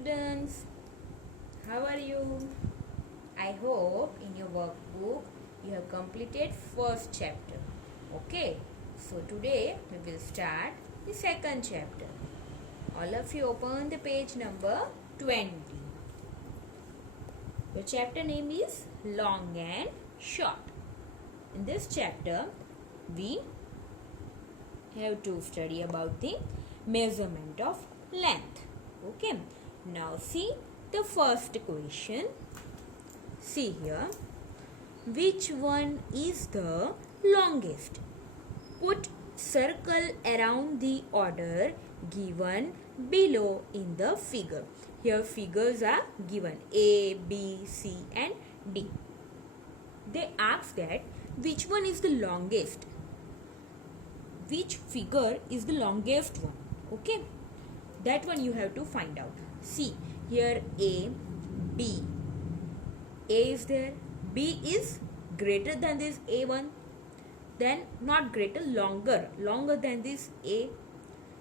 students, how are you? I hope in your workbook you have completed first chapter. Okay, so today we will start the second chapter. All of you open the page number 20. Your chapter name is Long and Short. In this chapter we have to study about the measurement of length. Okay, now see the first question. See here, which one is the longest? Put circle around the order given below in the figure. Here figures are given A, B, C and D. They ask that which one is the longest? Which figure is the longest one? Okay, that one you have to find out. See here, A, B. A is there, B is greater than this A1, then not greater, longer than this A.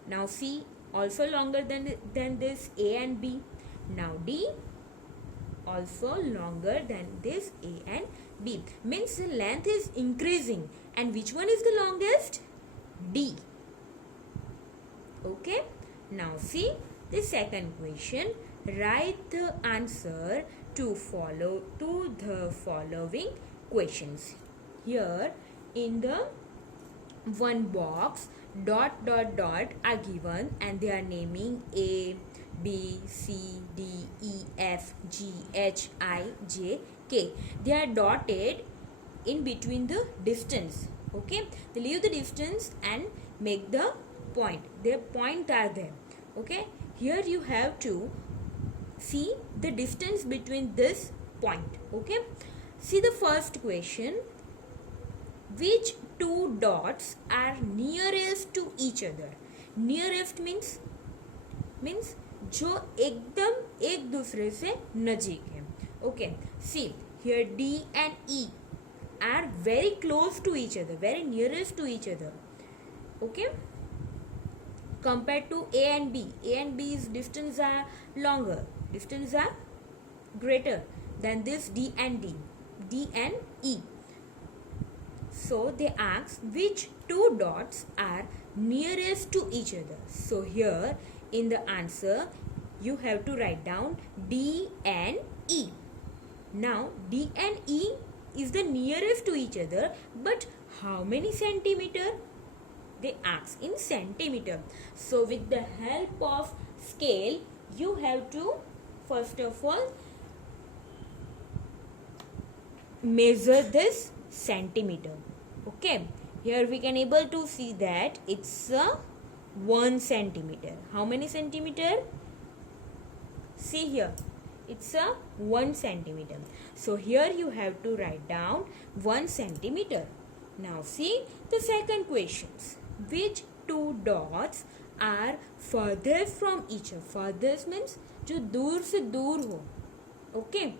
Now C also longer than this A and B. Now D also longer than this A and B. Means the length is increasing. And which one is the longest? D. Okay. Now see the second question. Write the answer to the following questions. Here in the one box, dot are given and they are naming A, B, C, D, E, F, G, H, I, J, K. They are dotted in between the distance. Okay, they leave the distance and make the point. Their point are there. Okay, here you have to see the distance between this point. Okay, see the first question. Which two dots are nearest to each other? Nearest means जो एकदम एक दूसरे से नजीक है. Okay, see here D and E are very close to each other, very nearest to each other. Okay, compared to A and B. A and B's distance are longer, distance are greater than this D and E. So they ask which two dots are nearest to each other. So here in the answer you have to write down D and E. Now D and E is the nearest to each other, but how many centimeter? They ask in centimeter. So with the help of scale you have to first of all measure this centimeter. Okay, here we can able to see that it's a 1 centimeter. How many centimeter? See here, it's a 1 centimeter. So here you have to write down 1 centimeter. Now see the second questions. Which two dots are furthest from each other? Furthest means जो दूर से दूर हो. Okay,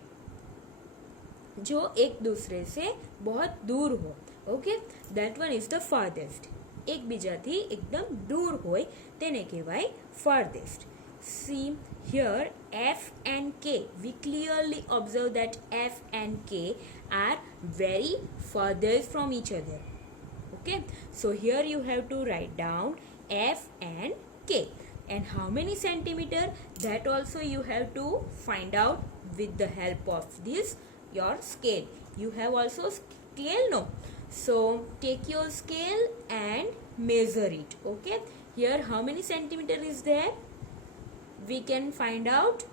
जो एक दूसरे से बहुत दूर हो. Okay, that one is the farthest. एक બીજાથી એકદમ દૂર હોય તેને કહેવાય farthest. See here F and K. We clearly observe that F and K are very farthest from each other. Okay, so here you have to write down F and K. And how many centimeter? That also you have to find out with the help of this your scale. You have also scale, no? So take your scale and measure it. Okay, here how many centimeter is there? We can find out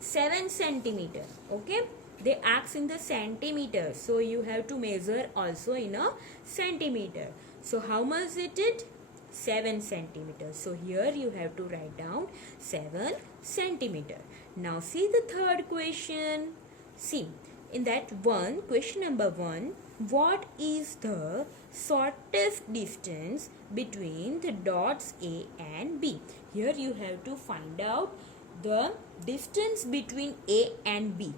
7 centimeter. Okay, they ask in the centimeter, so you have to measure also in a centimeter. So how much is it? 7 centimeter. So here you have to write down 7 centimeter. Now see the third question. See in that one, question number 1, what is the shortest distance between the dots A and B? Here you have to find out the distance between A and B.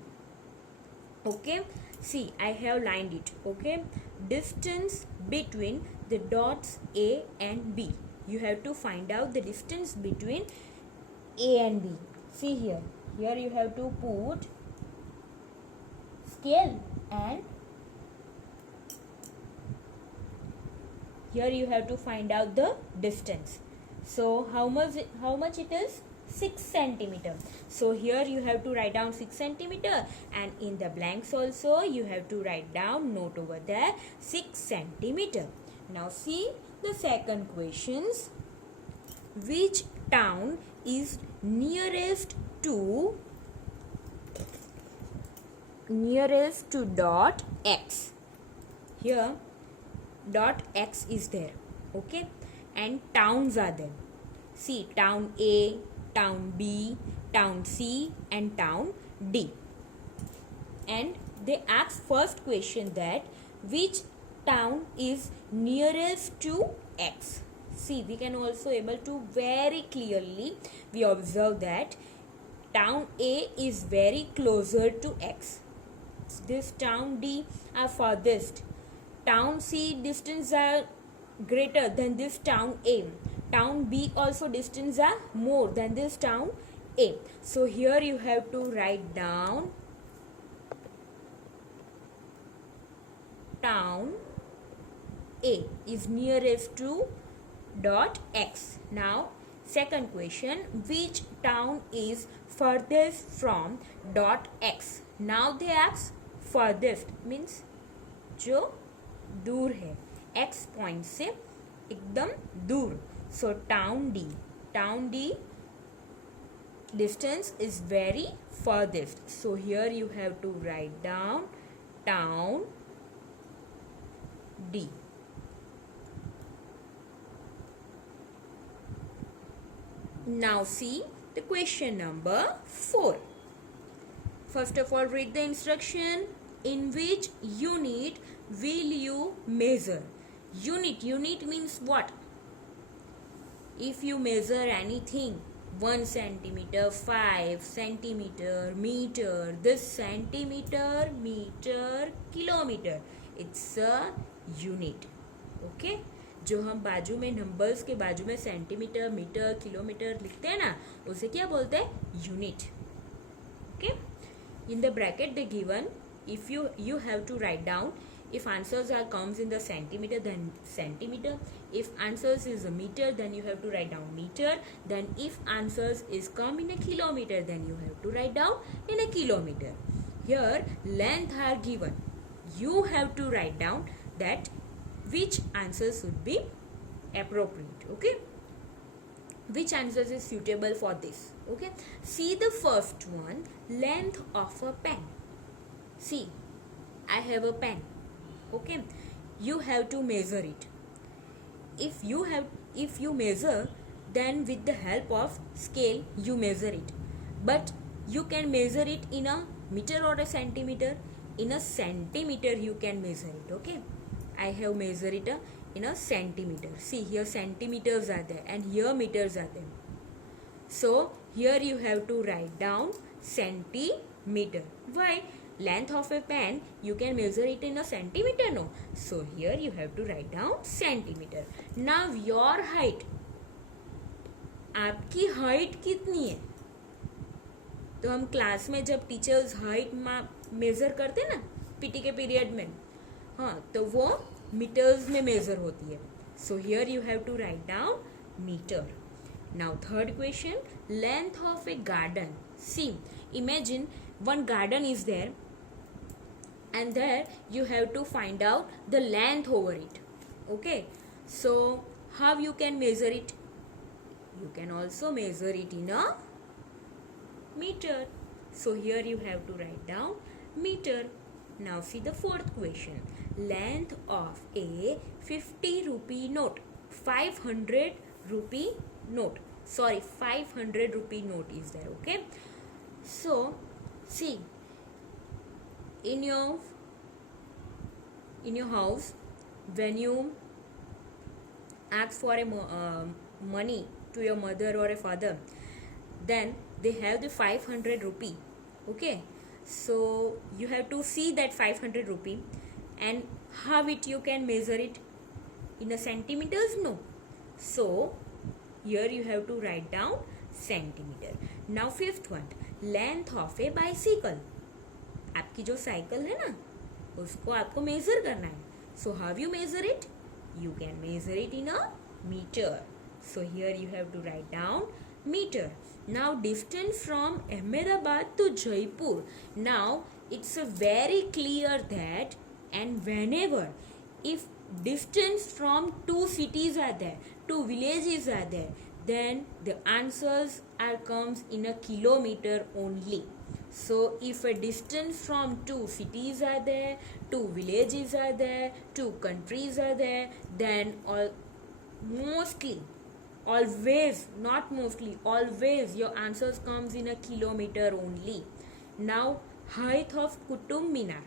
Okay, see I have lined it. Okay, distance between the dots A and B. You have to find out the distance between A and B. See here. Here you have to put scale, and here you have to find out the distance. So how much it is? 6 centimeter. So here you have to write down 6 centimeter, and in the blanks also you have to write down note over there 6 centimeter. Now see the second questions. Which town is nearest to dot X? Here dot X is there, okay, and towns are there. See, town A, town B, town C, and town D. And they ask first question that which town is nearest to X. See, we can also able to very clearly we observe that town A is very closer to X. This town D are farthest. Town C distance are greater than this town A. Town B also distance are more than this town A. So here you have to write down town A is nearest to dot X. Now second question, which town is furthest from dot X? Now they ask furthest means जो दूर है, X point से एकदम दूर. So town D distance is very furthest. So here you have to write down town D. Now see the question number 4. First of all, read the instruction. In which unit will you measure? Unit means what? If you measure anything, 1 centimeter, 5 centimeter, meter, this centimeter, meter, kilometer, it's a unit. Okay? जो हम बाजू में numbers के बाजू में centimetre, metre, kilometre लिखते हैं ना, उसे क्या बोलते हैं? Unit. Okay. In the bracket they given, if you have to write down, if answers are comes in the centimeter, then centimeter. If answers is a meter, then you have to write down meter. Then if answers is come in a kilometer, then you have to write down in a kilometer. Here length are given. You have to write down that which answers would be appropriate. Okay, which answers is suitable for this. Okay, see the first one, length of a pen. See, I have a pen. Okay, you have to measure it. If you measure, then with the help of scale you measure it, but you can measure it in a meter or a centimeter. In a centimeter you can measure it. Okay, I have measured it in a centimeter. See, here centimeters are there and here meters are there. So here you have to write down centimeter. Why? Length of a pen you can measure it in a centimeter, no? So here you have to write down centimeter. Now your height, आपकी height कितनी है? तो हम class में जब teachers height measure करते ना PT के पीरियड में, हाँ, तो वो मीटर्स में मेजर होती है. So here you have to write down metre. Now third question, length of a garden. See, imagine one garden is there and there you have to find out the length over it. Okay, so how you can measure it? You can also measure it in a meter. So here you have to write down meter. Now see the fourth question, length of a 50 rupee note. 500 rupee note, sorry, 500 rupee note is there. Okay, so see, in your house, when you ask for a money to your mother or a father, then they have the 500 rupee. Okay, so you have to see that 500 rupee and how you can measure it in a centimeters? No. So here you have to write down centimeter. Now fifth one, length of A bicycle. आपकी जो cycle है ना उसको आपको measure करना है. So how you measure it? You can measure it in a metre. So here you have to write down meter. Now distance from Ahmedabad to Jaipur. Now it's a very clear that, and whenever if distance from two cities are there, two villages are there, then the answers are comes in a kilometer only. So if a distance from two cities are there, two villages are there, two countries are there, then all mostly, always, not mostly, always your answers comes in a kilometer only. Now height of Qutub Minar.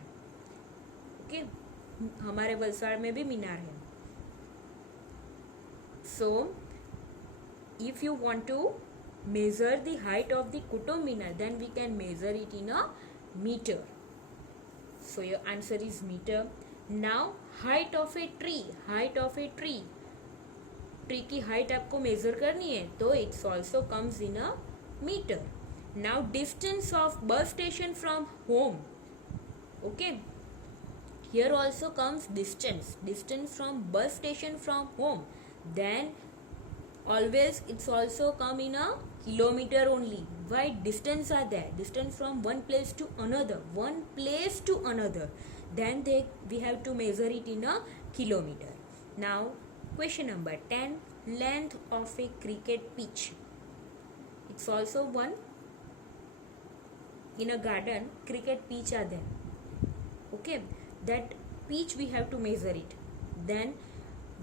Okay, हमारे वलसाड़ में भी मीनार है. So if you want to measure the height of the Qutub Minar, then we can measure it in a meter. So your answer is meter. Now height of a tree, height of a tree, tree की height आपको measure करनी है तो it's also comes in a metre. Now distance of bus station from home. Okay, here also comes distance from bus station from home. Then always it's also come in a kilometer only. Why? Distance are there, distance from one place to another, then we have to measure it in a kilometer. Now question number 10, length of a cricket pitch. It's also one in a garden, cricket pitch are there. Okay, that pitch we have to measure it, then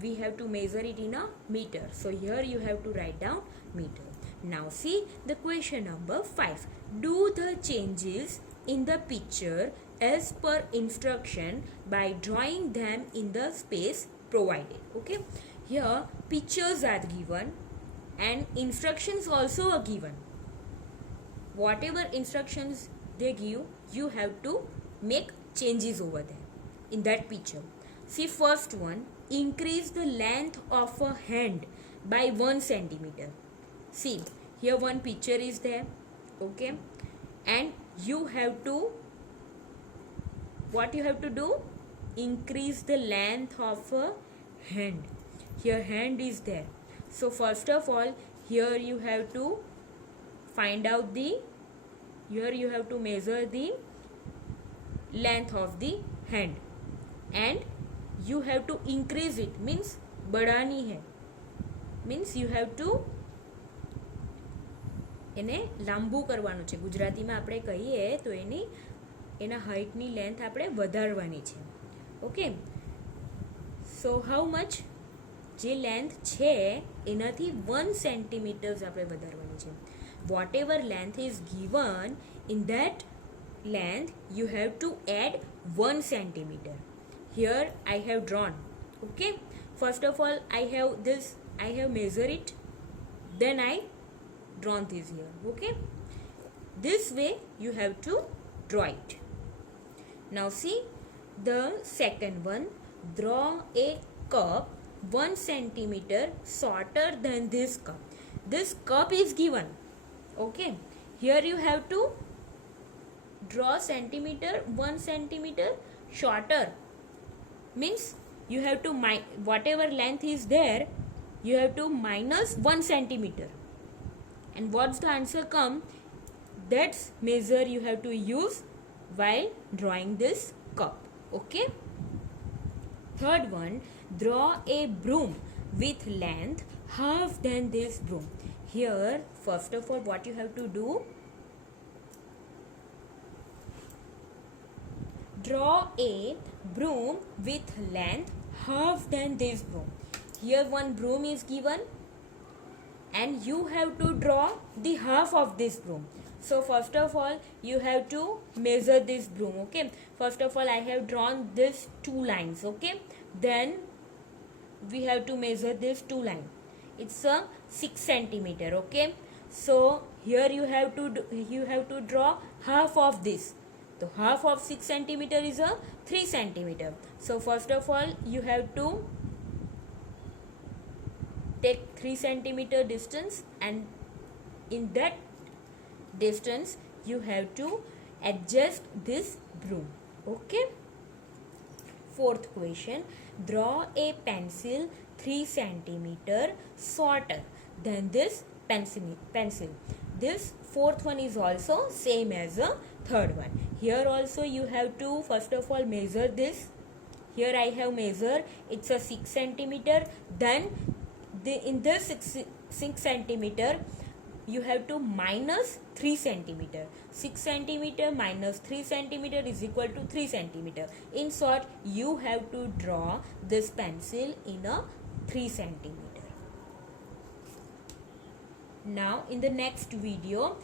we have to measure it in a meter. So here you have to write down meter. Now see the question number 5. Do the changes in the picture as per instruction by drawing them in the space provided. Okay, here pictures are given and instructions also are given. Whatever instructions they give, you have to make changes over there in that picture. See first one, increase the length of a hand by 1 centimeter. See here one picture is there, okay, and you have to, what you have to do, increase the length of a hand. Here hand is there. So first of all here you have to find out the, here you have to measure the length of the hand and you have to increase it, means बढ़ानी है, means you have to એને લાંબુ કરવાનું છે. ગુજરાતીમાં આપણે કહીએ તો એના હાઇટની લેન્થ આપણે વધારવાની છે. ઓકે, સો હાઉ મચ, જે લેન્થ છે એનાથી 1 સેન્ટીમીટર્સ આપણે વધારવાની છે. Whatever length is given, in that length you have to add 1 centimeter. Here I have drawn. Okay, first of all I have measured it, then I drawn this here. Okay, this way you have to draw it. Now see the second one, draw a cup 1 centimeter shorter than this cup. This cup is given. Okay, here you have to draw centimeter 1 centimeter shorter, means you have to whatever length is there you have to minus 1 centimeter, and what's the answer come, that's measure you have to use while drawing this cup. Okay, third one, draw a broom with length half than this broom. Here first of all what you have to do, draw a broom with length half than this broom. Here one broom is given and you have to draw the half of this broom. So first of all you have to measure this broom. Okay, first of all I have drawn this 2 lines. Okay, then we have to measure this 2 line. It's a 6 centimeter. Okay, so here you have to draw half of this. So half of 6 centimeter is a 3 centimeter. So first of all you have to take 3 centimeter distance, and in that distance you have to adjust this broom. Okay. Fourth question, draw a pencil 3 centimeter shorter than this pencil. This fourth one is also same as the third one. Here also you have to first of all measure this. Here I have measured, it's a 6 centimeter. Then in this 6 centimeter you have to minus 3 centimeter. 6 centimeter minus 3 centimeter is equal to 3 centimeter. In short, you have to draw this pencil in a 3 centimeter. Now in the next video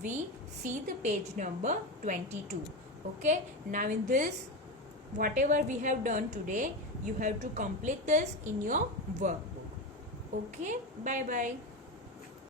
we see the page number 22. Okay, now in this whatever we have done today, you have to complete this in your workbook. Okay, bye bye.